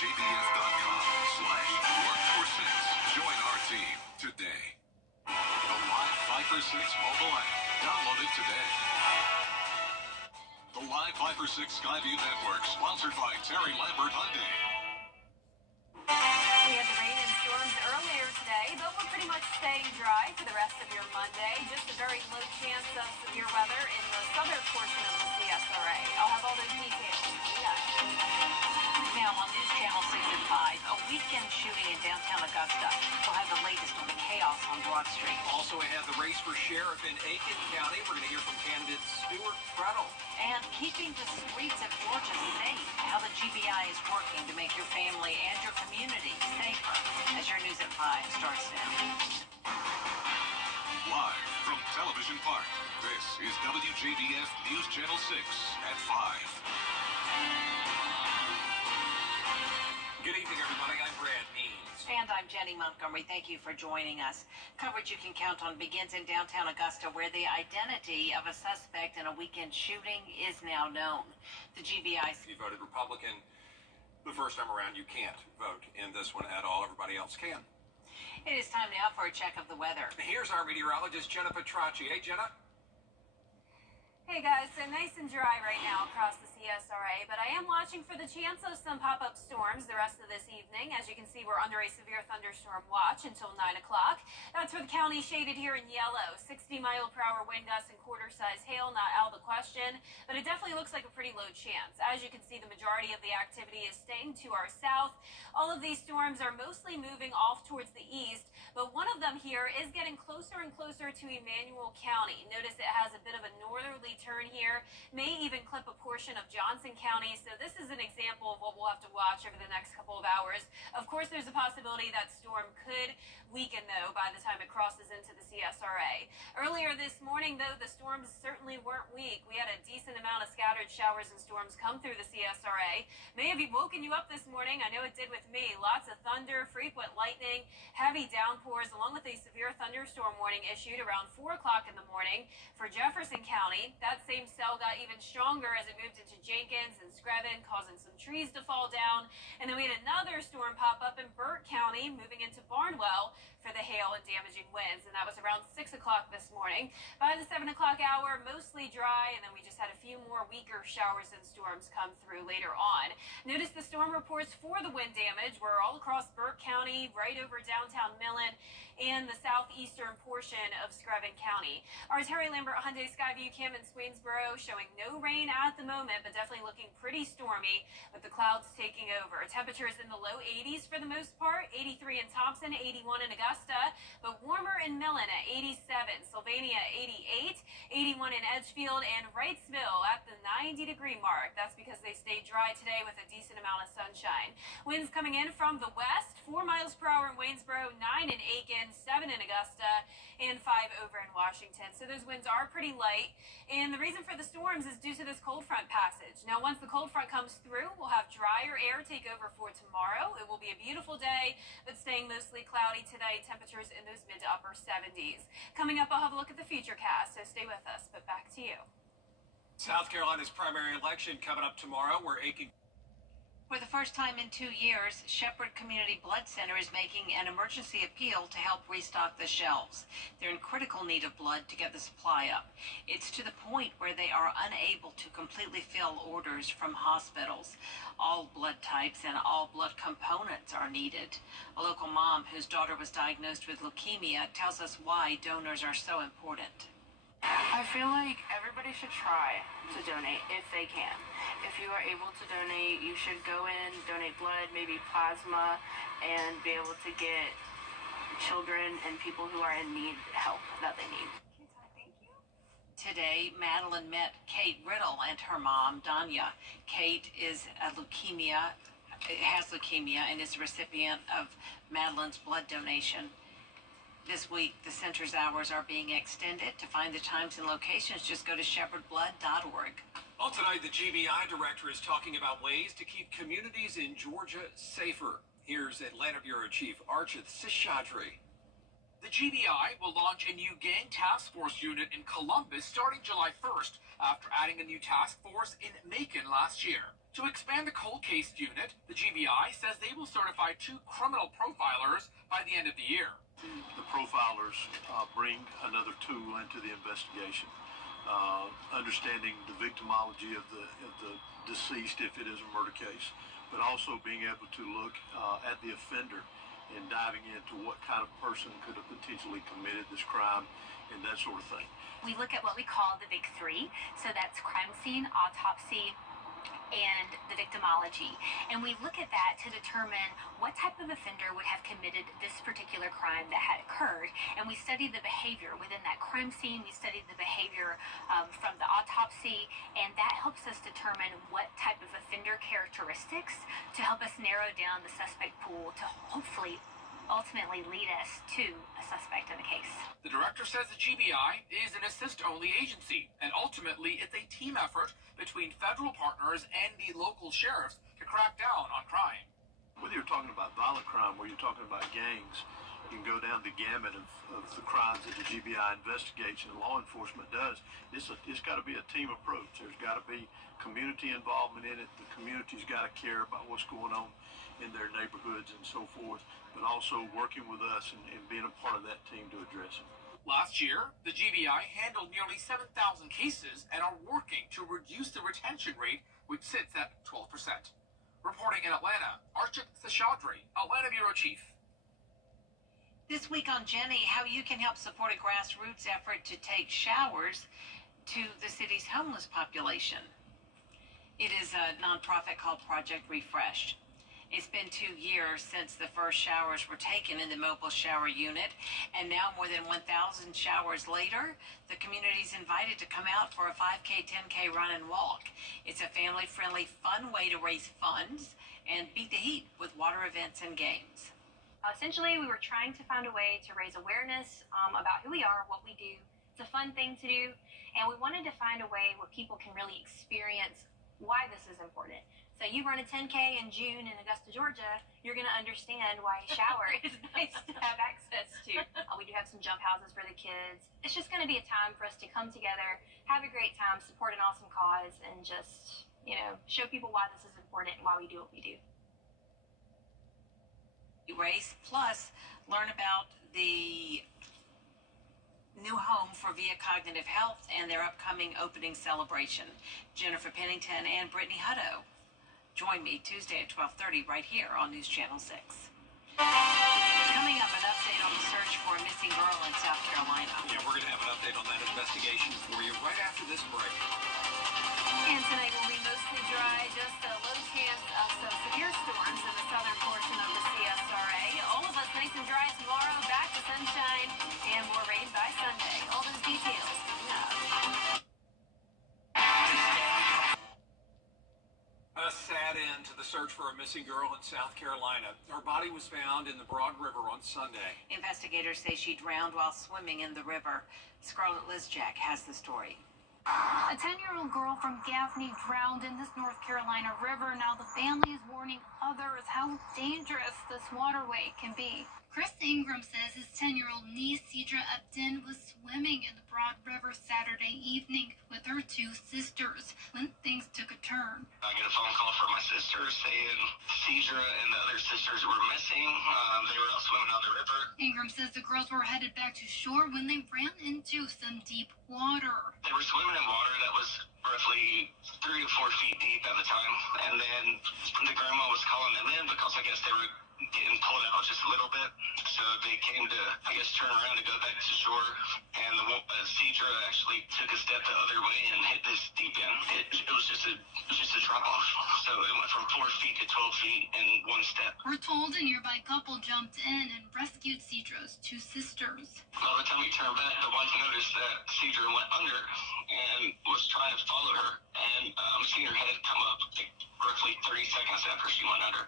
WJBF.com/work46. Join our team today. The Live 5 for 6 mobile app. Download it today. The Live 5 for 6 Skyview Network, sponsored by Terry Lambert Hyundai. We had the rain and storms earlier today, but we're pretty much staying dry for the rest of your Monday. Just a very low chance of severe weather in the southern portion of the CSRA. I'll have all those details. Now on News Channel 6 at 5, a weekend shooting in downtown Augusta. We'll have the latest on the chaos on Broad Street. Also ahead, the race for sheriff in Aiken County. We're going to hear from candidate Stuart Frettle. And keeping the streets of Georgia safe. How the GBI is working to make your family and your community safer. As your News at 5 starts now. Live from Television Park, this is WJBF News Channel 6 at 5. Good evening, everybody. I'm Brad Means. And I'm Jenny Montgomery. Thank you for joining us. Coverage you can count on begins in downtown Augusta, where the identity of a suspect in a weekend shooting is now known. The GBI... If you voted Republican the first time around, you can't vote in this one at all. Everybody else can. It is time now for a check of the weather. Here's our meteorologist, Jenna Petracci. Hey, Jenna. Hey guys, so nice and dry right now across the CSRA, but I am watching for the chance of some pop-up storms the rest of this evening. As you can see, we're under a severe thunderstorm watch until 9 o'clock. That's for the county shaded here in yellow. 60-mile-per-hour wind gusts and quarter-size hail, not out of the question, but it definitely looks like a pretty low chance. As you can see, the majority of the activity is staying to our south. All of these storms are mostly moving off towards the east, but one of them here is getting closer and closer to Emmanuel County. Notice it has a bit of a northerly turn here, may even clip a portion of Johnson County, so this is an example of what we'll have to watch over the next couple of hours. Of course, there's a possibility that storm could weaken, though, by the time it crosses into the CSRA. Earlier this morning, though, the storms certainly weren't weak. We had a decent amount of scattered showers and storms come through the CSRA. May have woken you up this morning. I know it did with me. Lots of thunder, frequent lightning, heavy downpours, along with a severe thunderstorm warning issued around 4 o'clock in the morning for Jefferson County. That same cell got even stronger as it moved into Jenkins and Screven, causing some trees to fall down. And then we had another storm pop up in Burt County, moving into Barnwell for the hail and damaging winds. And that was around 6 o'clock this morning. By the 7 o'clock hour, mostly dry, and then we just had a few more weaker showers and storms come through later on. Notice the storm reports for the wind damage were all across Burt County, right over downtown Millen, and the southeastern portion of Screven County. Our Terry Lambert Hyundai Skyview cam in Swainsboro showing no rain at the moment, but definitely looking pretty stormy with the clouds taking over. Temperatures in the low 80s for the most part, 83 in Thompson, 81 in Augusta, but warmer in Millen at 87, Sylvania 88, 81 in Edgefield, and Wrightsville at the 90-degree mark. That's because they stayed dry today with a decent amount of sunshine. Winds coming in from the west, 4 miles per hour in Waynesboro, 9 in Aiken, 7 in Augusta, and 5 over in Washington. So those winds are pretty light, and the reason for the storms is due to this cold front passage. Now, once the cold front comes through, we'll have drier air take over for tomorrow. It will be a beautiful day, but staying mostly cloudy today. Temperatures in those mid to upper 70s. Coming up, I'll have a look at the futurecast, so stay with us, but back to you. South Carolina's primary election coming up tomorrow, where Aiken... For the first time in 2 years, Shepherd Community Blood Center is making an emergency appeal to help restock the shelves. They're in critical need of blood to get the supply up. It's to the point where they are unable to completely fill orders from hospitals. All blood types and all blood components are needed. A local mom whose daughter was diagnosed with leukemia tells us why donors are so important. I feel like everybody should try to donate if they can. If you are able to donate, you should go in, donate blood, maybe plasma, and be able to get children and people who are in need help that they need. Thank you. Today, Madeline met Kate Riddle and her mom, Danya. Kate has leukemia and is a recipient of Madeline's blood donation. This week, the center's hours are being extended. To find the times and locations, just go to shepherdblood.org. Well, tonight, the GBI director is talking about ways to keep communities in Georgia safer. Here's Atlanta Bureau Chief Archith Seshadri. The GBI will launch a new gang task force unit in Columbus starting July 1st after adding a new task force in Macon last year. To expand the cold case unit, the GBI says they will certify 2 criminal profilers by the end of the year. The profilers bring another tool into the investigation, understanding the victimology of the deceased if it is a murder case, but also being able to look at the offender and diving into what kind of person could have potentially committed this crime and that sort of thing. We look at what we call the big 3, so that's crime scene, autopsy, and the victimology. And we look at that to determine what type of offender would have committed this particular crime that had occurred. And we study the behavior within that crime scene. We study the behavior from the autopsy, and that helps us determine what type of offender characteristics to help us narrow down the suspect pool to hopefully ultimately lead us to a suspect in the case. The director says the GBI is an assist-only agency, and ultimately it's a team effort between federal partners and the local sheriffs to crack down on crime. Whether you're talking about violent crime or you're talking about gangs, you can go down the gamut of the crimes that the GBI investigates and law enforcement does. It's got to be a team approach. There's got to be community involvement in it. The community's got to care about what's going on in their neighborhoods and so forth, but also working with us and being a part of that team to address it. Last year, the GBI handled nearly 7,000 cases and are working to reduce the retention rate, which sits at 12%. Reporting in Atlanta, Archit Seshadri, Atlanta Bureau Chief. This week on Jenny, how you can help support a grassroots effort to take showers to the city's homeless population. It is a nonprofit called Project Refresh. It's been 2 years since the first showers were taken in the mobile shower unit, and now more than 1,000 showers later, the community is invited to come out for a 5K, 10K run and walk. It's a family-friendly, fun way to raise funds and beat the heat with water events and games. Essentially, we were trying to find a way to raise awareness about who we are, what we do. It's a fun thing to do, and we wanted to find a way where people can really experience why this is important. So you run a 10K in June in Augusta, Georgia, you're going to understand why a shower is nice to have access to. We do have some jump houses for the kids. It's just going to be a time for us to come together, have a great time, support an awesome cause, and just, show people why this is important and why we do what we do. Race, plus learn about the new home for Via Cognitive Health and their upcoming opening celebration. Jennifer Pennington and Brittany Hutto. Join me Tuesday at 12:30 right here on News Channel 6. Coming up, an update on the search for a missing girl in South Carolina. Yeah, we're going to have an update on that investigation for you right after this break. And tonight will be mostly dry, just a low chance of some severe storms in the southern portion of the CSRA. All of us nice and dry tomorrow, back to sunshine and more rain by Sunday. All those details coming up. A sad end to the search for a missing girl in South Carolina. Her body was found in the Broad River on Sunday. Investigators say she drowned while swimming in the river. Scarlett Lizjack has the story. A 10-year-old girl from Gaffney drowned in this North Carolina river. Now the family is warning others how dangerous this waterway can be. Chris Ingram says his 10-year-old niece, Cedra Upton, was swimming in the Broad River Saturday evening with her 2 sisters when things took a turn. I get a phone call from my sister saying Cedra and the other sisters were missing. They were out swimming on the river. Ingram says the girls were headed back to shore when they ran into some deep water. They were swimming in water that was roughly 3 to 4 feet deep at the time. And then the grandma was calling them in because I guess they were getting pulled out just a little bit. So they came to, turn around to go back to shore. And Cedra actually took a step the other way and hit this deep end. It was just a drop off. So it went from 4 feet to 12 feet in one step. We're told a nearby couple jumped in and rescued Cedra's 2 sisters. By the time we turned back, the wife noticed that Cedra went under and was trying to follow her. And seen her head come up roughly 30 seconds after she went under.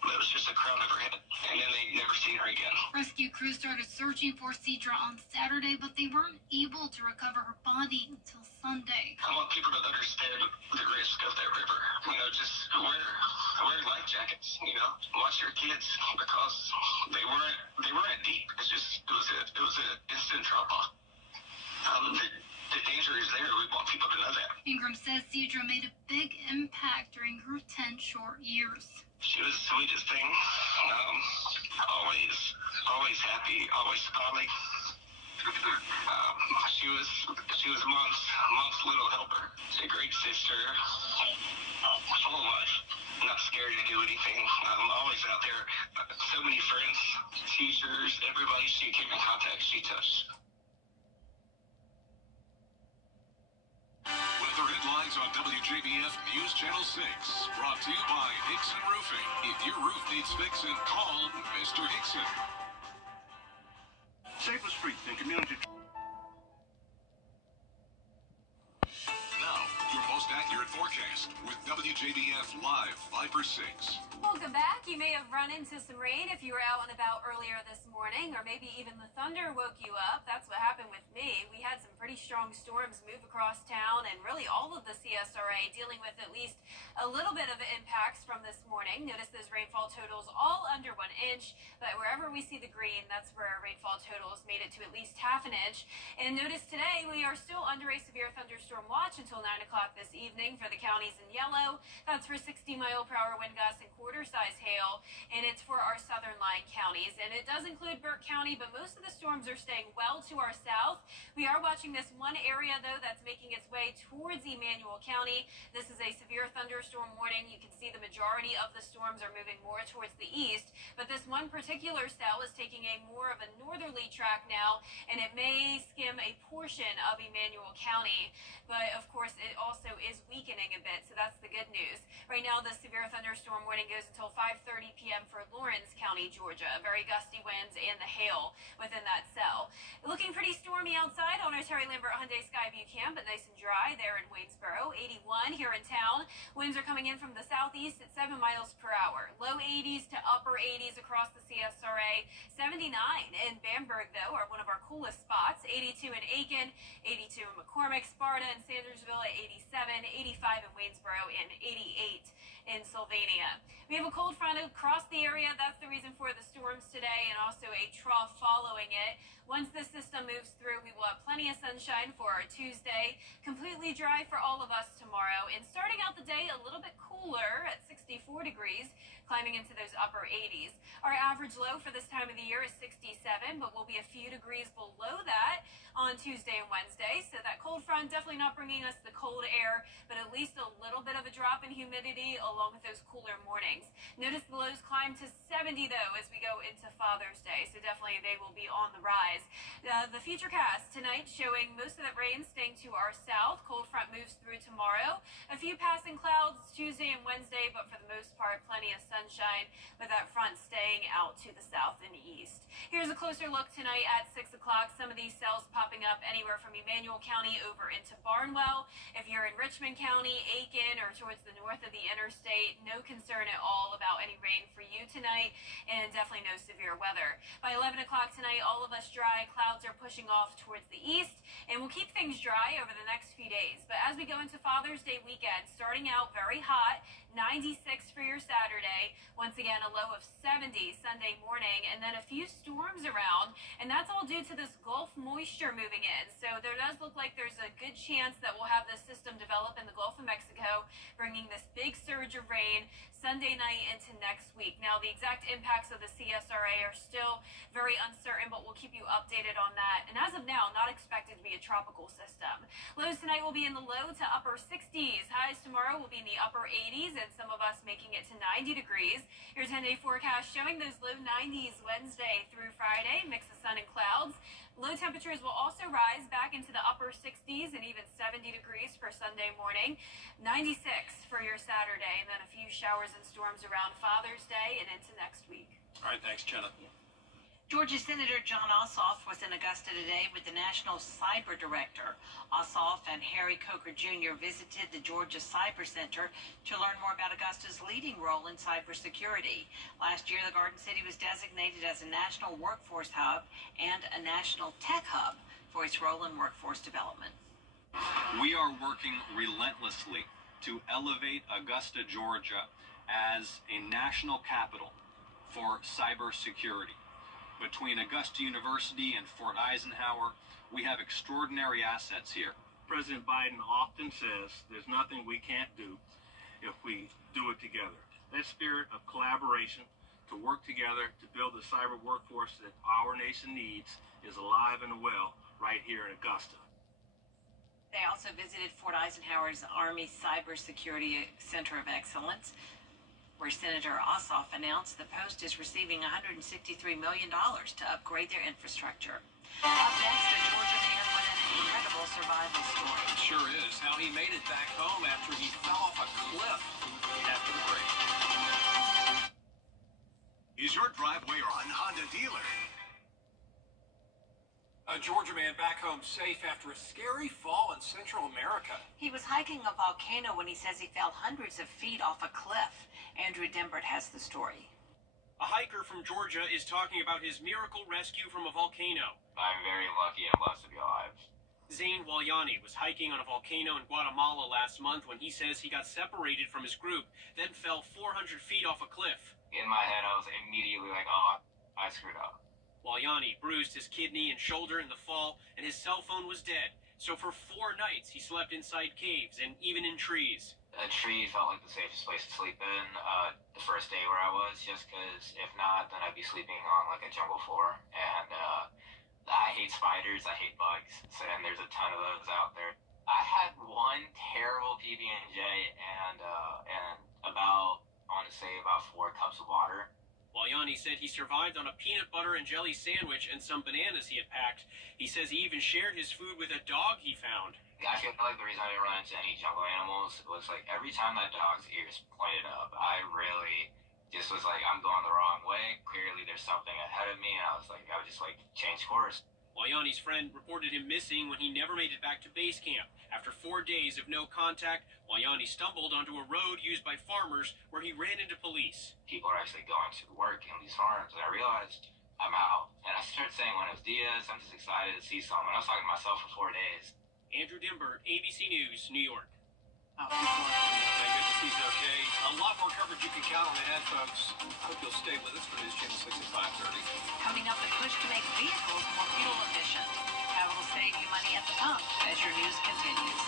But it was just a crown of her head, and then they never seen her again. Rescue crews started searching for Cedra on Saturday, but they weren't able to recover her body until Sunday. I want people to understand the risk of that river. Just wear life jackets. Watch your kids because they weren't deep. It was an instant drop off. the danger is there. We want people to know that. Ingram says Cedra made a big impact during her 10 short years. She was the sweetest thing. Always happy, always smiling. She was mom's little helper. She's a great sister, full of life, not scared to do anything. Always out there. So many friends, teachers, everybody she came in contact, she touched. Weather headlines on WJBF News Channel 6. Brought to you by Hickson Roofing. If your roof needs fixing, call Mr. Hickson. Safer streets and community. Now, your most accurate forecast with WJBF Live 5 for 6. Welcome back. You may have run into some rain if you were out and about earlier this morning, or maybe even the thunder woke you up. That's what happened with me. We had some pretty strong storms move across town, and really all of the CSRA dealing with at least a little bit of impacts from this morning. Notice those rainfall totals all under 1 inch, but wherever we see the green, that's where our rainfall totals made it to at least half an inch. And notice today we are still under a severe thunderstorm watch until 9 o'clock this evening for the counties in yellow. That's for 60-mile-per-hour wind gusts and quarter-size hail, and it's for our southern line counties. And it does include Burke County, but most of the storms are staying well to our south. We are watching this one area, though, that's making its way towards Emmanuel County. This is a severe thunderstorm warning. You can see the majority of the storms are moving more towards the east, but this one particular cell is taking a more of a northerly track now, and it may skim a portion of Emmanuel County, but of course it also is weakening a bit, so that's the good news. Right now, the severe thunderstorm warning goes until 5:30 p.m. for Lawrence County, Georgia. Very gusty winds and the hail within that cell. Looking pretty stormy outside on our Terry Lambert Hyundai Skyview Camp, but nice and dry there in Waynesboro. 81 here in town. Winds are coming in from the southeast at 7 miles per hour. Low 80s to upper 80s across the CSRA. 79 in Bamberg, though, are one of our coolest spots. 82 in Aiken, 82 in McCormick, Sparta and Sandersville at 87, 85 in Waynesboro, and 88 in Sylvania. We have a cold front across the area. That's the reason for the storms today, and also a trough following it. Once this system moves through, we will have plenty of sunshine for our Tuesday. Completely dry for all of us tomorrow. And starting out the day a little bit cooler at 64 degrees, climbing into those upper 80s. Our average low for this time of the year is 67, but we'll be a few degrees below that on Tuesday and Wednesday. So that cold front definitely not bringing us the cold air, but at least a little bit of a drop in humidity along with those cooler mornings. Notice the lows climb to 70, though, as we go into Father's Day. So definitely they will be on the rise. The Futurecast tonight showing most of that rain staying to our south. Cold front moves through tomorrow. A few passing clouds Tuesday and Wednesday, but for the most part, plenty of sunshine with that front staying out to the south and east. Here's a closer look tonight at 6 o'clock. Some of these cells popping up anywhere from Emmanuel County over into Barnwell. If you're in Richmond County, Aiken, or towards the north of the interstate, no concern at all about any rain for you tonight, and definitely no severe weather. By 11 o'clock tonight, all of us dry. Clouds are pushing off towards the east, and we'll keep things dry over the next few days. But as we go into Father's Day weekend, starting out very hot, 96 for your Saturday. Once again, a low of 70 Sunday morning, and then a few storms around, and that's all due to this Gulf moisture moving in. So there does look like there's a good chance that we'll have this system develop in the Gulf of Mexico, bringing this big surge of rain Sunday night into next week. Now, the exact impacts of the CSRA are still very uncertain, but we'll keep you updated on that. And as of now, not expected to be a tropical system. Lows tonight will be in the low to upper 60s. Highs tomorrow will be in the upper 80s, and some of us making it to 90 degrees. Your 10-day forecast showing those low 90s Wednesday through Friday, mix of sun and clouds. Low temperatures will also rise back into the upper 60s and even 70 degrees for Sunday morning. 96 for your Saturday, and then a few showers and storms around Father's Day and into next week. All right, thanks, Jenna. Georgia Senator John Ossoff was in Augusta today with the National Cyber Director. Ossoff and Harry Coker Jr. visited the Georgia Cyber Center to learn more about Augusta's leading role in cybersecurity. Last year, the Garden City was designated as a national workforce hub and a national tech hub for its role in workforce development. We are working relentlessly to elevate Augusta, Georgia as a national capital for cybersecurity. Between Augusta University and Fort Eisenhower, we have extraordinary assets here. President Biden often says there's nothing we can't do if we do it together. That spirit of collaboration, to work together to build the cyber workforce that our nation needs, is alive and well right here in Augusta. They also visited Fort Eisenhower's Army Cybersecurity Center of Excellence, where Senator Ossoff announced the post is receiving $163 million to upgrade their infrastructure. Up next, a Georgia man with an incredible survival story. It sure is. How he made it back home after he fell off a cliff. After the break. Is your driveway or Honda dealer? A Georgia man back home safe after a scary fall in Central America. He was hiking a volcano when he says he fell hundreds of feet off a cliff. Andrew Dimbert has the story. A hiker from Georgia is talking about his miracle rescue from a volcano. I'm very lucky and blessed to be alive. Zain Walyani was hiking on a volcano in Guatemala last month when he says he got separated from his group, then fell 400 feet off a cliff. In my head, I was immediately like, oh, I screwed up. Walyani bruised his kidney and shoulder in the fall, and his cell phone was dead. So for 4 nights, he slept inside caves and even in trees. A tree felt like the safest place to sleep in the first day where I was, just because if not, then I'd be sleeping on like a jungle floor. And I hate spiders, I hate bugs, and there's a ton of those out there. I had one terrible PB&J and about, I want to say, about 4 cups of water. Walyani said he survived on a peanut butter and jelly sandwich and some bananas he had packed. He says he even shared his food with a dog he found. I feel like the reason I didn't run into any jungle animals was like every time that dog's ears pointed up, I really just was like, I'm going the wrong way. Clearly there's something ahead of me, and I would just like change course. Walyani's friend reported him missing when he never made it back to base camp. After 4 days of no contact, Walyani stumbled onto a road used by farmers where he ran into police. People are actually going to work in these farms, and I realized I'm out. And I started saying Buenos Dias, I'm just excited to see someone. I was talking to myself for 4 days. Andrew Dimbert, ABC News, New York. Thank goodness he's okay. A lot more coverage you can count on ahead, folks. Hope you'll stay with us for News Channel 6 at 5:30. Coming up, a push to make vehicles more fuel efficient. How it'll save you money at the pump as your news continues.